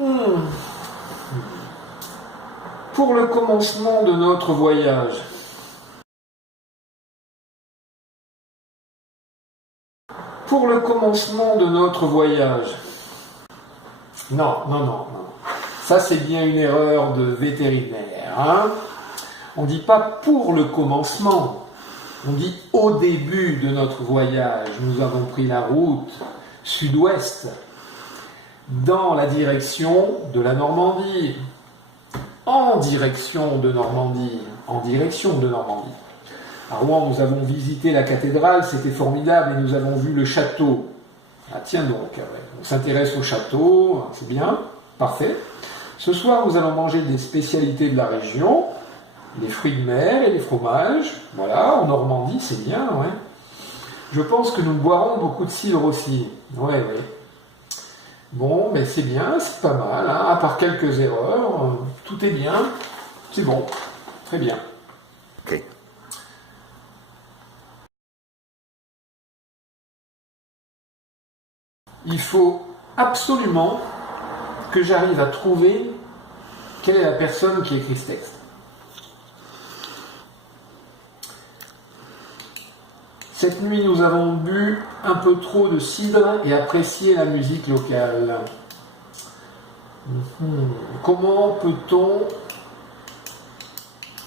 Hmm. Pour le commencement de notre voyage. Pour le commencement de notre voyage. Non. Ça, c'est bien une erreur de vétérinaire. Hein? On ne dit pas pour le commencement. On dit au début de notre voyage. Nous avons pris la route sud-ouest dans la direction de la Normandie. En direction de Normandie. À Rouen, nous avons visité la cathédrale, c'était formidable, et nous avons vu le château. Ah tiens donc, on s'intéresse au château, c'est bien, parfait. Ce soir, nous allons manger des spécialités de la région, les fruits de mer et les fromages. Voilà, en Normandie, c'est bien, ouais. Je pense que nous boirons beaucoup de cidre aussi. Ouais. Bon, mais c'est bien, c'est pas mal, hein, à part quelques erreurs, tout est bien, c'est bon, très bien. Ok. Il faut absolument que j'arrive à trouver quelle est la personne qui écrit ce texte. Cette nuit, nous avons bu un peu trop de cidre et apprécié la musique locale. Comment peut-on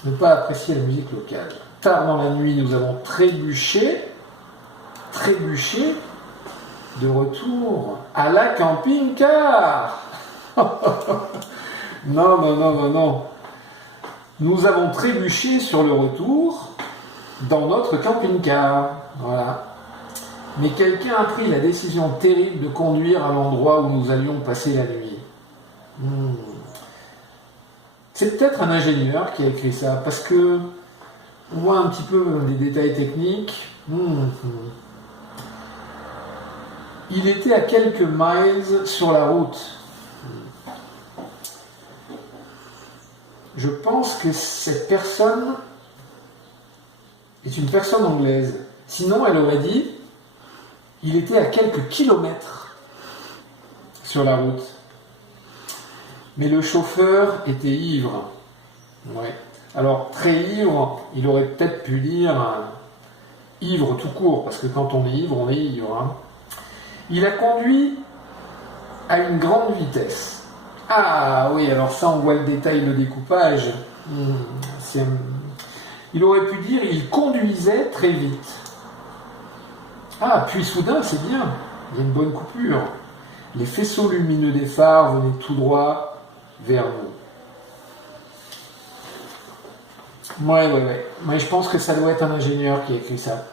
ne pas apprécier la musique locale? Tard dans la nuit, nous avons trébuché, de retour à la camping-car. Non. Nous avons trébuché sur le retour dans notre camping-car. Voilà. Mais quelqu'un a pris la décision terrible de conduire à l'endroit où nous allions passer la nuit. C'est peut-être un ingénieur qui a écrit ça, parce que on voit un petit peu les détails techniques. Il était à quelques miles sur la route. Je pense que cette personne est une personne anglaise. Sinon, elle aurait dit il était à quelques kilomètres sur la route. Mais le chauffeur était ivre. Ouais. Alors, très ivre, il aurait peut-être pu dire ivre tout court, parce que quand on est ivre, Hein. Il a conduit à une grande vitesse. Ah oui, alors ça, on voit le détail, le découpage. Il aurait pu dire il conduisait très vite. Ah, puis soudain, c'est bien. Il y a une bonne coupure. Les faisceaux lumineux des phares venaient tout droit vers nous. Ouais. Mais je pense que ça doit être un ingénieur qui a écrit ça.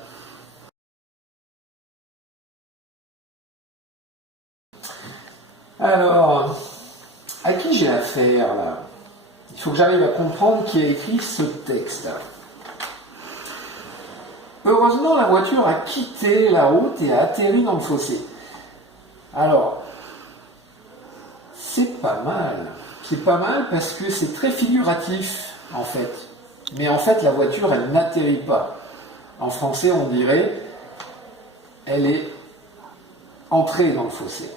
Alors, à qui j'ai affaire là? Il faut que j'arrive à comprendre qui a écrit ce texte. Heureusement, la voiture a quitté la route et a atterri dans le fossé. Alors, c'est pas mal. C'est pas mal parce que c'est très figuratif, en fait. Mais en fait, la voiture, elle n'atterrit pas. En français, on dirait, elle est entrée dans le fossé.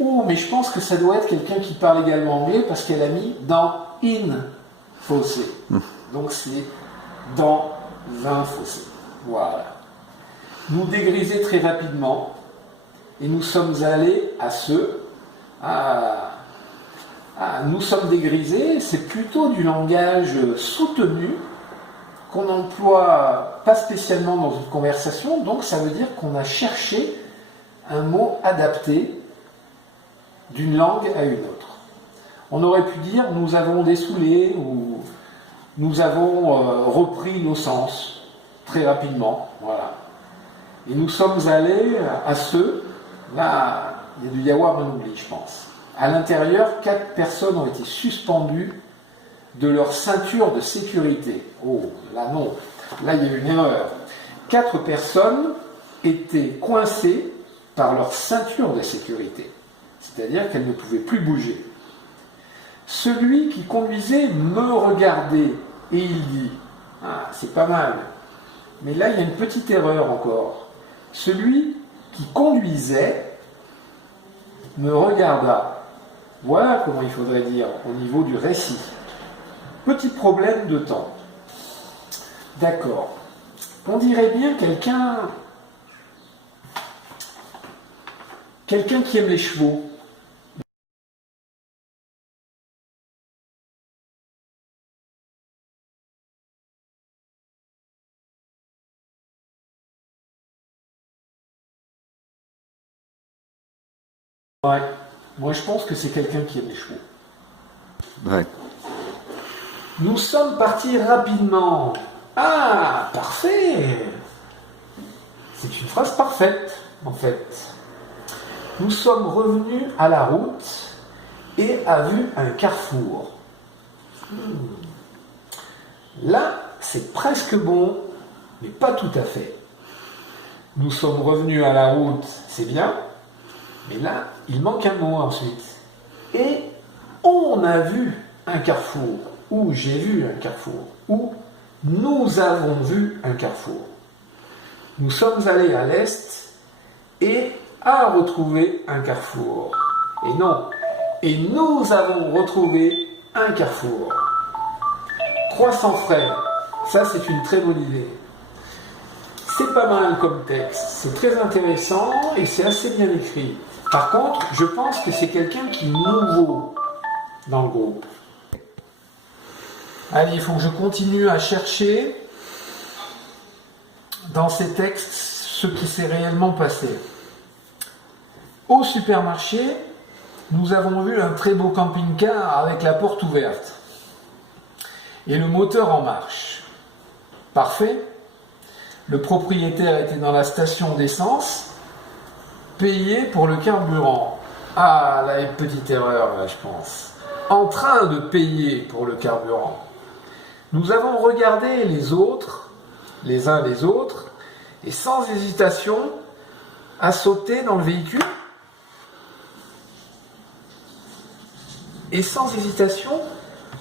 Oh, mais je pense que ça doit être quelqu'un qui parle également anglais parce qu'elle a mis dans in fossé. Donc c'est dans un fossé. Voilà. Nous dégriser très rapidement et nous sommes allés à nous sommes dégrisés, c'est plutôt du langage soutenu qu'on emploie pas spécialement dans une conversation, donc ça veut dire qu'on a cherché un mot adapté d'une langue à une autre. On aurait pu dire nous avons dessoulé ou nous avons repris nos sens très rapidement. Voilà. Et nous sommes allés à là, il y a du yaourt en oubli, je pense. À l'intérieur, 4 personnes ont été suspendues de leur ceinture de sécurité. Oh, là non, là il y a une erreur. 4 personnes étaient coincées par leur ceinture de sécurité. C'est-à-dire qu'elle ne pouvait plus bouger. Celui qui conduisait me regardait et il dit « Ah, c'est pas mal. » Mais là, il y a une petite erreur encore. Celui qui conduisait me regarda Voilà comment il faudrait dire au niveau du récit. Petit problème de temps. D'accord. On dirait bien quelqu'un qui aime les chevaux. Ouais. Moi, je pense que c'est quelqu'un qui aime les chevaux. Ouais. Nous sommes partis rapidement. Ah, parfait. C'est une phrase parfaite, en fait. Nous sommes revenus à la route et a vu un carrefour. Là, c'est presque bon, mais pas tout à fait. Nous sommes revenus à la route, c'est bien, mais là, il manque un mot ensuite. Et on a vu un carrefour, ou j'ai vu un carrefour, ou nous avons vu un carrefour. Nous sommes allés à l'est et a retrouvé un carrefour. Et non, et nous avons retrouvé un carrefour. Croissant frais, ça c'est une très bonne idée. C'est pas mal comme texte, c'est très intéressant et c'est assez bien écrit. Par contre, je pense que c'est quelqu'un qui est nouveau dans le groupe. Allez, il faut que je continue à chercher dans ces textes ce qui s'est réellement passé. Au supermarché, nous avons vu un très beau camping-car avec la porte ouverte et le moteur en marche. Parfait. Le propriétaire était dans la station d'essence, payé pour le carburant. Ah, là, une petite erreur, là, je pense. En train de payer pour le carburant. Nous avons regardé les autres, les uns les autres, et sans hésitation, a sauté dans le véhicule. Et sans hésitation,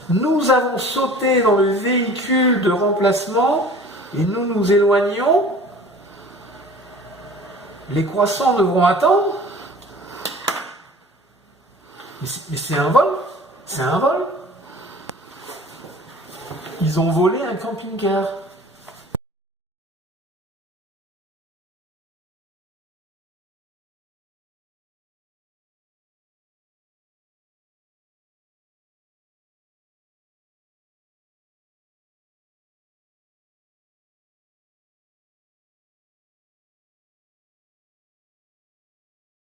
nous avons sauté dans le véhicule de remplacement et nous nous éloignons. Les croissants devront attendre. Mais c'est un vol. C'est un vol. Ils ont volé un camping-car.